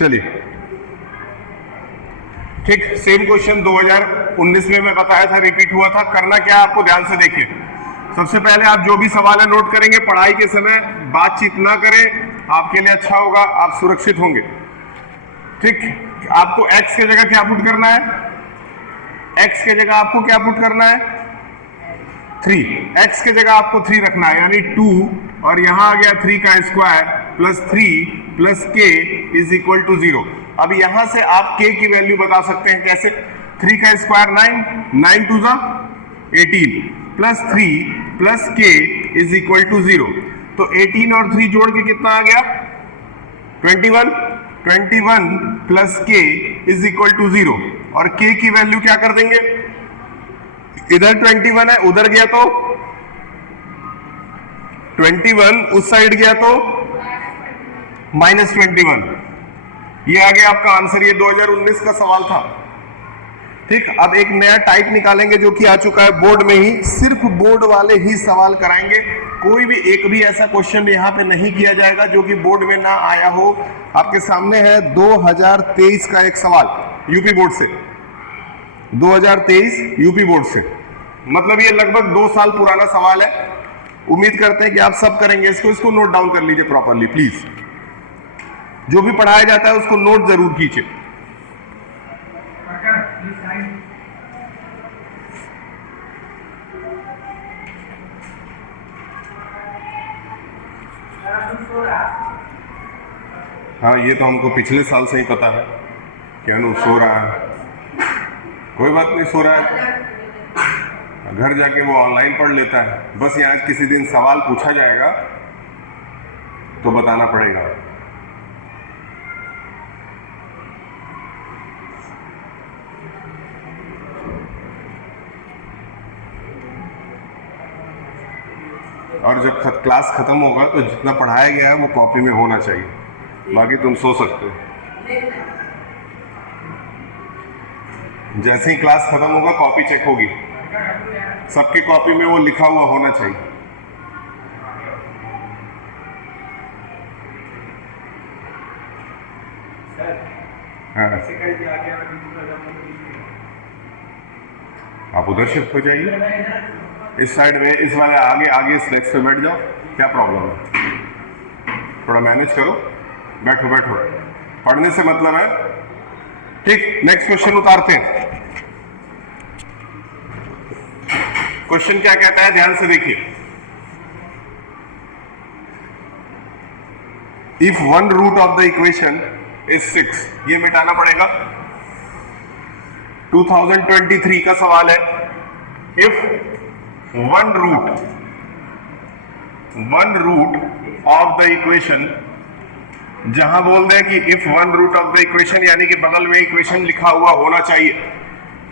चलिए ठीक, same question 2019 में मैं बताया था, रिपीट हुआ था। करना क्या है आपको, ध्यान से देखिए। सबसे पहले आप जो भी सवाल है नोट करेंगे। पढ़ाई के समय बातचीत ना करें, आपके लिए अच्छा होगा, आप सुरक्षित होंगे। ठीक, आपको x की जगह क्या पुट करना है, x की जगह आपको क्या पुट करना है 3, x की जगह आपको 3 रखना है, यानी 2 और यहां आ गया 3 का square plus 3 plus k is equal to 0। अब यहां से आप k की वैल्यू बता सकते हैं कैसे, 3 का स्क्वायर 9, 9 टू ज़ा 18 plus 3 plus k is equal to 0। तो 18 और 3 जोड़ के कितना आ गया 21, 21 plus k is equal to 0। और k की वैल्यू क्या कर देंगे, इधर 21 है, उधर गया तो 21, उस साइड गया तो -21। ये आ गया आपका आंसर। ये 2019 का सवाल था। ठीक, अब एक नया टाइप निकालेंगे जो कि आ चुका है बोर्ड में ही। सिर्फ बोर्ड वाले ही सवाल कराएंगे, कोई भी एक भी ऐसा क्वेश्चन यहाँ पे नहीं किया जाएगा जो कि बोर्ड में ना आया हो। आपके सामने है 2023 का एक सवाल यूपी बोर्ड से, 2023 यूपी बोर्ड से, मतलब ये लगभग 2 साल पुराना सवाल है। उम्मीद करते हैं कि आप सब करेंगे इसको नोट डाउन कर लीजिए प्रॉपरली प्लीज। जो भी पढ़ाया जाता है उसको नोट जरूर कीजिए। हाँ, ये तो हमको पिछले साल से ही पता है कि अनु सो रहा है। कोई बात नहीं, सो रहा है तो घर जाके वो ऑनलाइन पढ़ लेता है। बस यहाँ किसी दिन सवाल पूछा जाएगा तो बताना पड़ेगा। और जब क्लास खत्म होगा तो जितना पढ़ाया गया है वो कॉपी में होना चाहिए, बाकी तुम सो सकते हो। जैसे ही क्लास खत्म होगा कॉपी चेक होगी, सबकी कॉपी में वो लिखा हुआ होना चाहिए। हाँ, आप उधर शिफ्ट हो जाइए, इस साइड में, इस वाले आगे इस डेस्क पे बैठ जाओ। क्या प्रॉब्लम है, थोड़ा मैनेज करो। बैठो बैठो, पढ़ने से मतलब है। ठीक, नेक्स्ट क्वेश्चन उतारते हैं। क्वेश्चन क्या कहता है, ध्यान से देखिए। If one root of the equation is 6, ये मिटाना पड़ेगा। 2023 का सवाल है। If one root of the equation, जहां बोल रहे हैं कि if one root of the equation, यानी कि बगल में इक्वेशन लिखा हुआ होना चाहिए।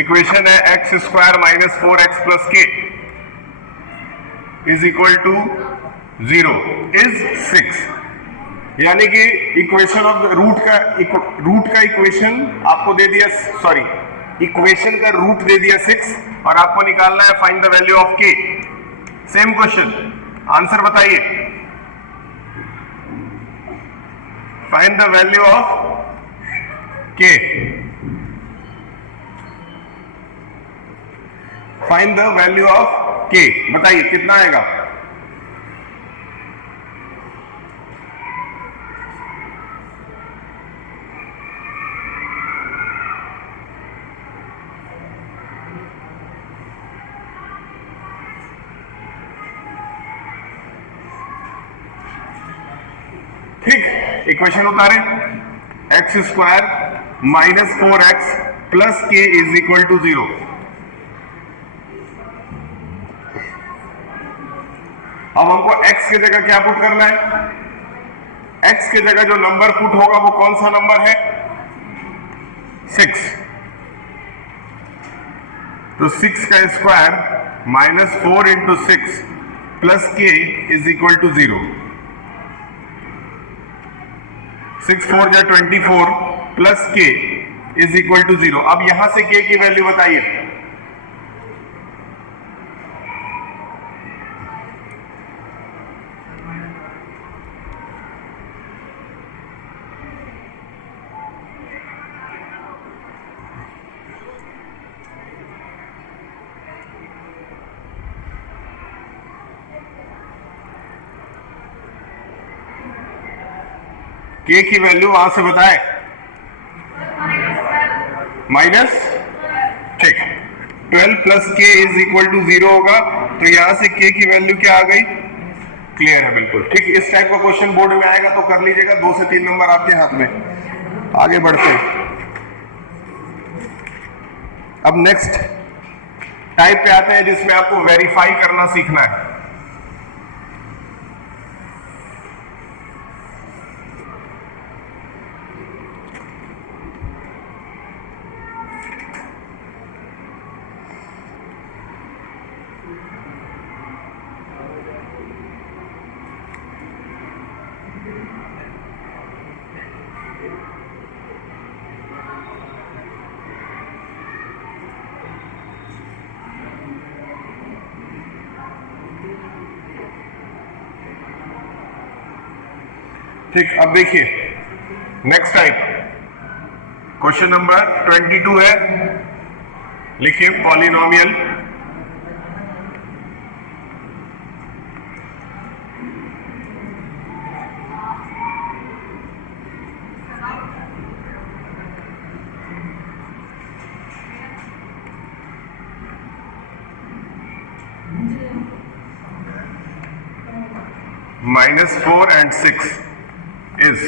इक्वेशन है x square minus 4x plus k is equal to 0 is 6, यानी कि इक्वेशन ऑफ रूट का इक्वेशन आपको दे दिया, सॉरी, इक्वेशन का रूट दे दिया 6 और आपको निकालना है find the value of k। Same question, answer बताइए। Find the value of k, find the value of k, बताइए कितना आएगा। ठीक, इक्वेशन उतारे। X square minus 4x plus k is equal to 0। अब हमको x की जगह क्या पुट करना है, x की जगह जो नंबर पुट होगा वो कौन सा नंबर है 6। तो 6 का square minus 4 into 6 plus k is equal to 0। 6 4 जा 24 plus k is equal to 0। अब यहां से k की वैल्यू बताइए। के की वैल्यू वहां से बताए माइनस, ठीक, 12 प्लस के इज इक्वल टू 0 होगा, तो यहां से के की वैल्यू क्या आ गई, क्लियर है बिल्कुल ठीक। इस टाइप का क्वेश्चन बोर्ड में आएगा तो कर लीजिएगा, 2 से 3 नंबर आपके हाथ में। आगे बढ़ते हैं, अब नेक्स्ट टाइप पे आते हैं जिसमें आपको वेरीफाई करना सीखना है। ठीक, अब देखिए नेक्स्ट टाइप क्वेश्चन नंबर 22 है, लिखिए पॉलिनोमियल -4 and 6 इज,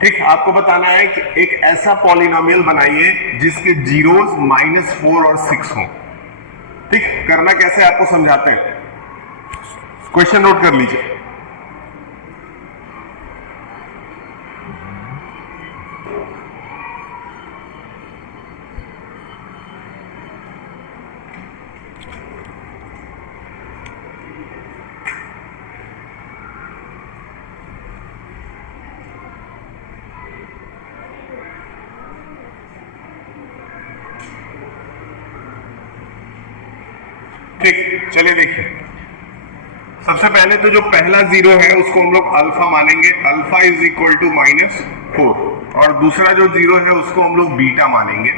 ठीक, आपको बताना है कि एक ऐसा पॉलिनोमियल बनाइए जिसके जीरोस -4 और 6 हो। ठीक, करना कैसे आपको समझाते हैं, क्वेश्चन नोट कर लीजिए। ठीक, चलिए देखिए, सबसे पहले तो जो पहला जीरो है उसको हम लोग अल्फा मानेंगे, अल्फा इज इक्वल टू -4, और दूसरा जो जीरो है उसको हम लोग बीटा मानेंगे,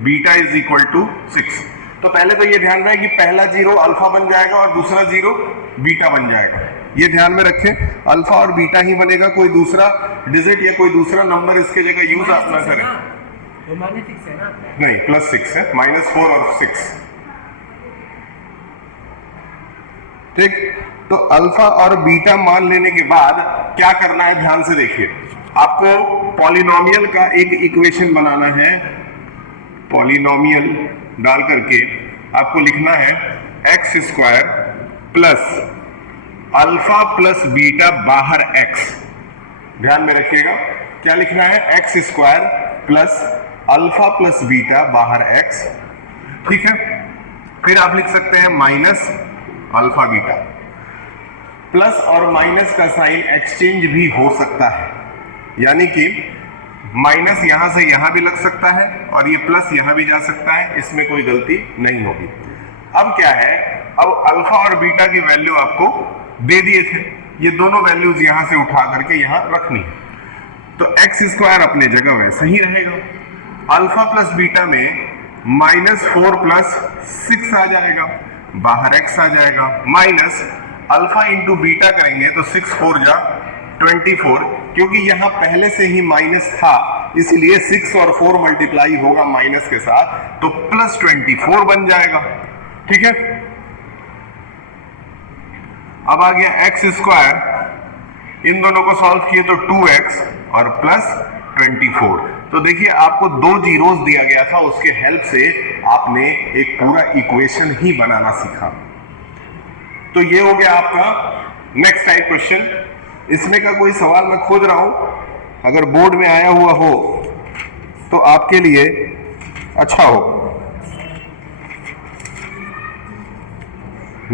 बीटा इज इक्वल टू 6। तो पहले तो ये ध्यान रहे कि पहला जीरो अल्फा बन जाएगा और दूसरा जीरो बीटा बन जाएगा, ये ध्यान में रखें, अल्फा और बीटा ही बनेगा, कोई दूसरा डिजिट या कोई दूसरा नंबर इसके जगह यूज आप ना करें। नहीं, +6 है, -4 और 6। ठीक, तो अल्फा और बीटा मान लेने के बाद क्या करना है, ध्यान से देखिए, आपको पॉलिनोमियल का एक इक्वेशन बनाना है। पॉलिनोमियल डाल करके आपको लिखना है x² plus alpha plus beta बाहर x। ध्यान में रखिएगा, क्या लिखना है, x² plus alpha plus beta बाहर x। ठीक है, फिर आप लिख सकते हैं माइनस अल्फा बीटा। प्लस और माइनस का साइन एक्सचेंज भी हो सकता है, यानी कि माइनस यहां से यहां भी लग सकता है और ये प्लस यहां भी जा सकता है, इसमें कोई गलती नहीं होगी। अब क्या है, अब अल्फा और बीटा की वैल्यू आपको दे दिए थे, ये दोनों वैल्यूज यहां से उठा करके यहां रखनी है, तो x² अपने जगह वैसा ही रहेगा। अल्फा प्लस बीटा में -4 प्लस 6 आ जाएगा, बाहर x आ जाएगा, माइनस अल्फा इंटू बीटा करेंगे तो 6 4 जा 24, क्योंकि यहां पहले से ही माइनस था इसलिए 6 और 4 मल्टीप्लाई होगा माइनस के साथ, तो +24 बन जाएगा। ठीक है, अब आ गया x², इन दोनों को सॉल्व किए तो 2x और +24। तो देखिए आपको 2 जीरोस दिया गया था, उसके हेल्प से आपने एक पूरा इक्वेशन ही बनाना सीखा। तो ये हो गया आपका नेक्स्ट टाइप क्वेश्चन। इसमें का कोई सवाल मैं खोज रहा हूं, अगर बोर्ड में आया हुआ हो तो आपके लिए अच्छा हो।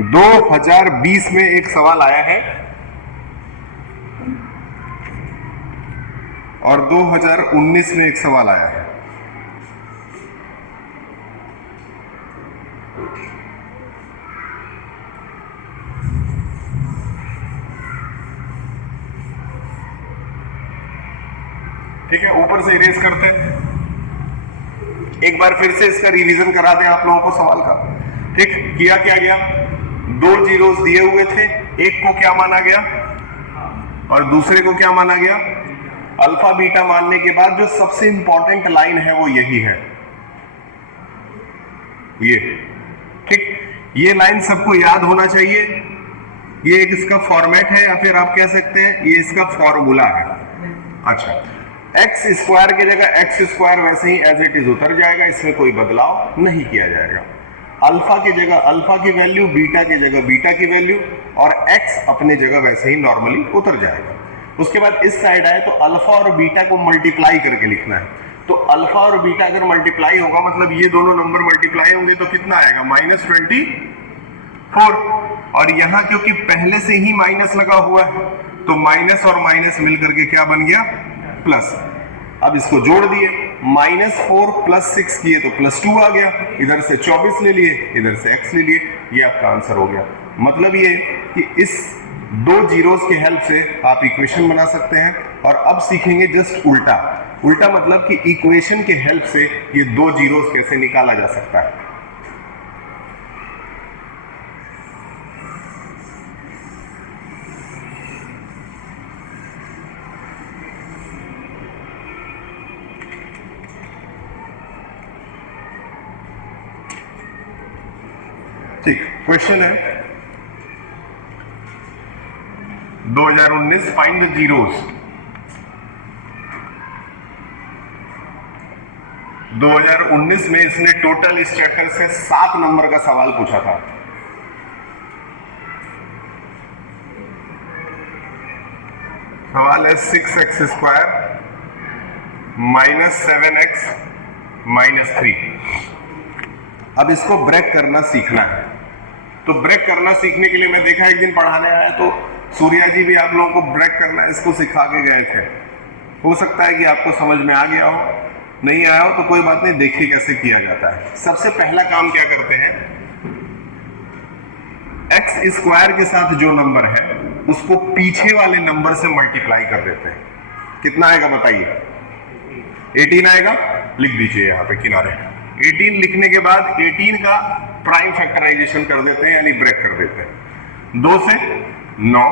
2020 में एक सवाल आया है और 2019 में एक सवाल आया है। ठीक है, ऊपर से इरेज करते हैं, एक बार फिर से इसका रिवीजन करा दें आप लोगों को सवाल का। ठीक, किया क्या गया, 2 जीरोस दिए हुए थे, एक को क्या माना गया, और दूसरे को क्या माना गया, अल्फा बीटा मानने के बाद जो सबसे इंपॉर्टेंट लाइन है वो यही है, ये, ठीक। ये लाइन सबको याद होना चाहिए। ये एक इसका फॉर्मेट है या फिर आप कह सकते हैं ये इसका फॉर्मूला है। अच्छा, एक्स स्क्वायर की जगह एक्स स्क्वायर वैसे ही एज इट इज उतर जाएगा, इसमें कोई बदलाव नहीं किया जाएगा। अल्फा की जगह अल्फा की वैल्यू, बीटा की जगह बीटा की वैल्यू, और एक्स अपने जगह वैसे ही नॉर्मली उतर जाएगा। उसके बाद इस साइड आए तो अल्फा और बीटा को मल्टीप्लाई करके लिखना है। तो अल्फा और बीटा अगर मल्टीप्लाई होगा मतलब ये दोनों नंबर मल्टीप्लाई होंगे तो कितना आएगा, -24। और यहां क्योंकि पहले से ही माइनस लगा हुआ है तो माइनस और माइनस मिलकर के क्या बन गया, प्लस। अब इसको जोड़ दिए, -4 + 6 किए तो +2 आ गया। इधर से 24 ले लिए, इधर से x ले लिए, ये आपका आंसर हो गया। मतलब ये कि इस दो जीरोस के हेल्प से आप इक्वेशन बना सकते हैं। और अब सीखेंगे जस्ट उल्टा। उल्टा मतलब कि इक्वेशन के हेल्प से ये दो जीरोस कैसे निकाला जा सकता है। ठीक, क्वेश्चन है 2019 फाइंड द जीरोस। 2019 में इसने टोटल इस चैप्टर से 7 नंबर का सवाल पूछा था। सवाल है 6x² - 7x - 3। अब इसको ब्रेक करना सीखना है। तो ब्रेक करना सीखने के लिए मैं देखा एक दिन पढ़ाने आया तो सूर्या जी भी आप लोगों को ब्रेक करना इसको सिखा के गए थे। हो सकता है कि आपको समझ में आ गया हो, नहीं आया हो तो कोई बात नहीं, देखिए कैसे किया जाता है। सबसे पहला काम क्या करते हैं, x² के साथ जो नंबर है उसको पीछे वाले नंबर से मल्टीप्लाई कर देते हैं। कितना आएगा बताइए, 18 आएगा। लिख दीजिए यहाँ पे किनारे। 18 लिखने के बाद 18 का प्राइम फैक्टराइजेशन कर देते हैं यानी ब्रेक कर देते हैं। 2 से 9,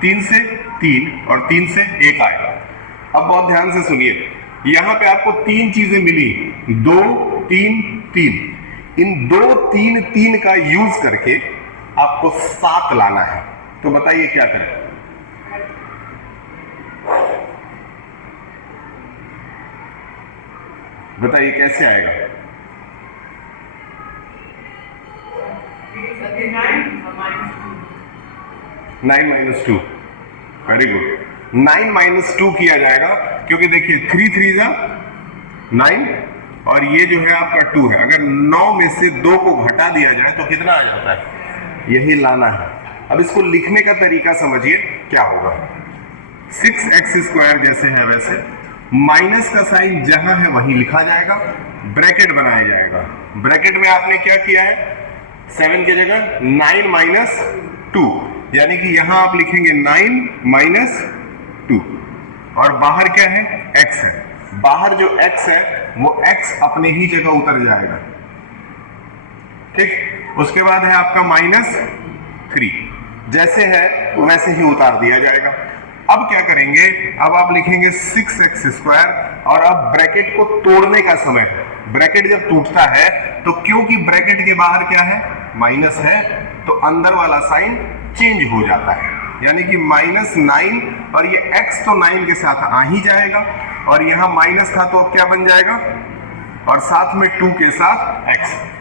3 से 3 और 3 से 1 आएगा। अब बहुत ध्यान से सुनिए, यहां पे आपको 3 चीजें मिली, 2, 3, 3। इन 2, 3, 3 का यूज करके आपको 7 लाना है। तो बताइए क्या करें। बताइए कैसे आएगा। 9 - 2। Very good. 9 - 2 किया जाएगा क्योंकि देखिए 3 3 9 और ये जो है आपका 2 है। अगर 9 में से 2 को घटा दिया जाए तो कितना आ जाता है, यही लाना है। अब इसको लिखने का तरीका समझिए क्या होगा। 6x² जैसे है वैसे माइनस का साइन जहां है वहीं लिखा जाएगा, ब्रैकेट बनाया जाएगा। ब्रैकेट में आपने क्या किया है, 7 की जगह 9 - 2 यानी कि यहां आप लिखेंगे 9 - 2 और बाहर क्या है, x है। बाहर जो x है वो x अपने ही जगह उतर जाएगा। ठीक, उसके बाद है आपका -3, जैसे है वैसे ही उतार दिया जाएगा। अब क्या करेंगे, अब आप लिखेंगे 6x² और अब ब्रैकेट को तोड़ने का समय है। ब्रैकेट जब टूटता है तो क्योंकि ब्रैकेट के बाहर क्या है, माइनस है, तो अंदर वाला साइन चेंज हो जाता है यानी कि -9 और ये x तो 9 के साथ आ ही जाएगा और यहाँ माइनस था तो अब क्या बन जाएगा, और साथ में 2 के साथ x,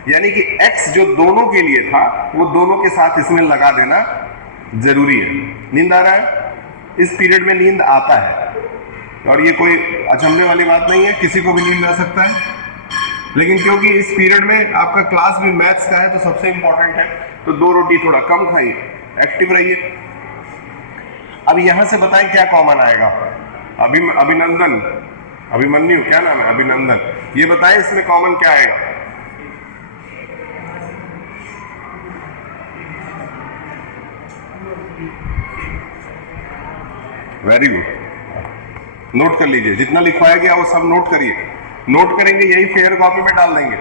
यानी कि x जो दोनों के लिए था वो दोनों के साथ इसमें लगा देना जरूरी है। नींद आ रहा है, इस पीरियड में नींद आता है और ये कोई अचंभे वाली बात नहीं है, किसी को भी नींद आ सकता है। लेकिन क्योंकि इस पीरियड में आपका क्लास भी मैथ्स का है तो सबसे इंपॉर्टेंट है, तो 2 रोटी थोड़ा कम खाइए, एक्टिव रहिए। अब यहां से बताएं क्या कॉमन आएगा। अभिनंदन, अभिमन्यु, क्या नाम है, अभिनंदन, ये बताएं इसमें कॉमन क्या आएगा। वेरी गुड, नोट कर लीजिए, जितना लिखवाया गया वो सब नोट करिए। नोट करेंगे यही फेयर कॉपी में डाल देंगे।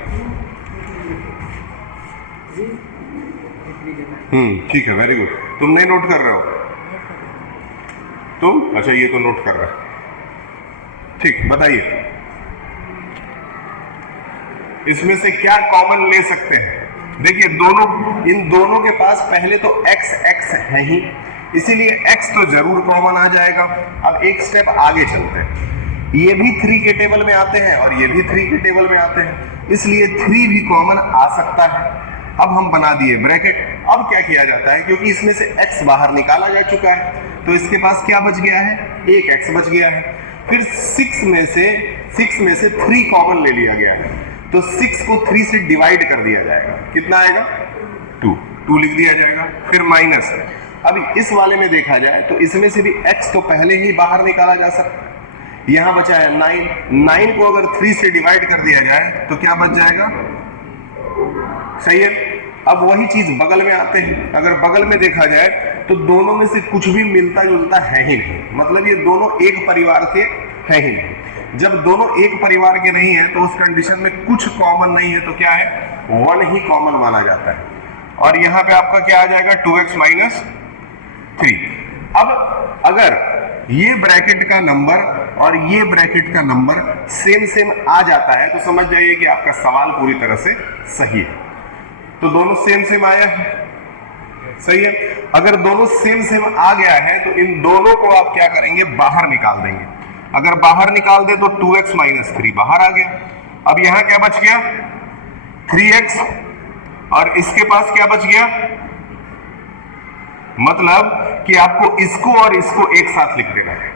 ठीक है, वेरी गुड। तुम नहीं नोट कर रहे हो तुम, अच्छा ये तो नोट कर रहा है, ठीक, बताइए इसमें से क्या कॉमन ले सकते हैं। देखिए दोनों, इन दोनों के पास पहले तो x x है ही, इसीलिए x तो जरूर कॉमन आ जाएगा। अब एक स्टेप आगे चलते हैं, ये भी 3 के टेबल में आते हैं और ये भी 3 के टेबल में आते हैं, इसलिए 3 भी कॉमन आ सकता है। अब हम बना दिए ब्रैकेट। अब क्या किया जाता है, क्योंकि इसमें से x बाहर निकाला जा चुका है तो इसके पास क्या बच गया है, एक x बच गया है। फिर 6 में से 3 कॉमन ले लिया गया है, तो 6 को 3 से डिवाइड कर दिया जाएगा, कितना आएगा 2 लिख दिया जाएगा। फिर माइनस, अभी इस वाले में देखा जाए तो इसमें से भी x तो पहले ही बाहर निकाला जा सकता है, यहां बचा है 9 को अगर 3 से डिवाइड कर दिया जाए तो क्या बच जाएगा, सही है। अब वही चीज बगल में आते हैं, अगर बगल में देखा जाए तो दोनों में से कुछ भी मिलता जुलता है ही नहीं, मतलब ये दोनों एक परिवार के है ही नहीं। जब दोनों एक परिवार के नहीं है तो उस कंडीशन में कुछ कॉमन नहीं है, तो क्या है 1 ही कॉमन माना जाता है। और यहां पे आपका क्या आ जाएगा 2x माइनस 3। अब अगर ये ब्रैकेट का नंबर और ये ब्रैकेट का नंबर सेम आ जाता है तो समझ जाइए कि आपका सवाल पूरी तरह से सही है। तो दोनों सेम आया है, सही है। अगर दोनों सेम आ गया है तो इन दोनों को आप क्या करेंगे, बाहर निकाल देंगे। अगर बाहर निकाल दे तो 2x माइनस 3 बाहर आ गया। अब यहां क्या बच गया 3x, और इसके पास क्या बच गया, मतलब कि आपको इसको और इसको एक साथ लिख देना है,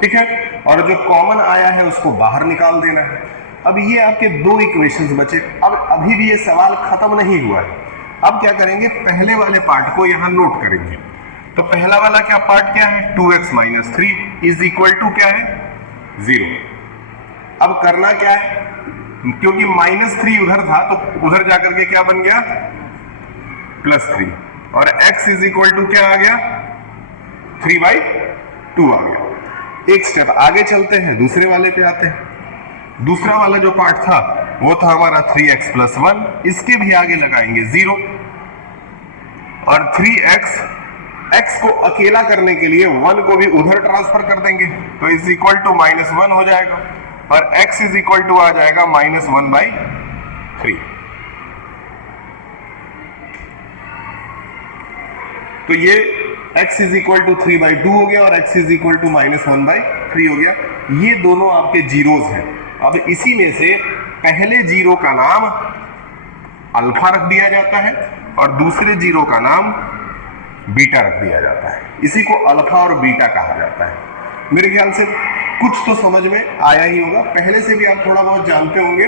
ठीक है। और जो कॉमन आया है उसको बाहर निकाल देना है। अब ये आपके 2 इक्वेशंस बचे। अब अभी भी ये सवाल खत्म नहीं हुआ है। अब क्या करेंगे, पहले वाले पार्ट को यहां नोट करेंगे। तो पहला वाला क्या पार्ट क्या है, 2x minus 3 is equal to क्या है 0। अब करना क्या है, क्योंकि -3 उधर था तो उधर जाकर के क्या बन गया +3, और x इज इक्वल टू क्या आ गया 3/2 आ गया। एक स्टेप आगे चलते हैं, दूसरे वाले पे आते हैं। दूसरा वाला जो पार्ट था वो था हमारा 3x + 1, इसके भी आगे लगाएंगे 0, और 3x को अकेला करने के लिए 1 को भी उधर ट्रांसफर कर देंगे, तो इज इक्वल टू -1 हो जाएगा, और x इज इक्वल टू आ जाएगा -1/3। तो ये x इज इक्वल टू 3/2 हो गया और x इज इक्वल टू -1/3 हो गया। ये दोनों आपके जीरोज हैं। अब इसी में से पहले जीरो का नाम अल्फा रख दिया जाता है और दूसरे जीरो का नाम बीटा रख दिया जाता है। इसी को अल्फा और बीटा कहा जाता है। मेरे ख्याल से कुछ तो समझ में आया ही होगा, पहले से भी आप थोड़ा बहुत जानते होंगे।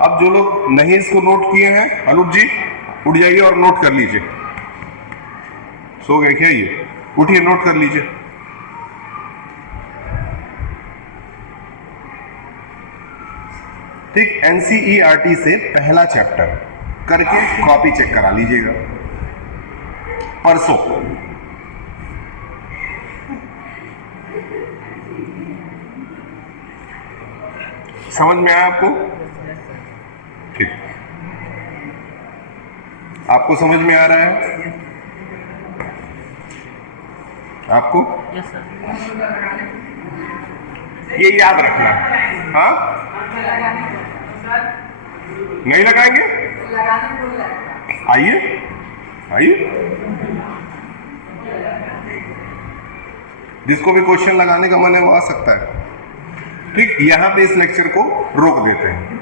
अब जो लोग नहीं इसको नोट किए हैं, अनूप जी उठ जाइए और नोट कर लीजिए। सो गए क्या, ये उठिए नोट कर लीजिए। ठीक, एनसीईआरटी से पहला चैप्टर करके कॉपी चेक करा लीजिएगा परसों। समझ में आया आपको? ठीक, आपको समझ में आ रहा है? आपको ये याद रखना, हाँ नहीं लगाएंगे, आइए आइए, जिसको भी क्वेश्चन लगाने का मन है वो आ सकता है। ठीक, यहां पे इस लेक्चर को रोक देते हैं।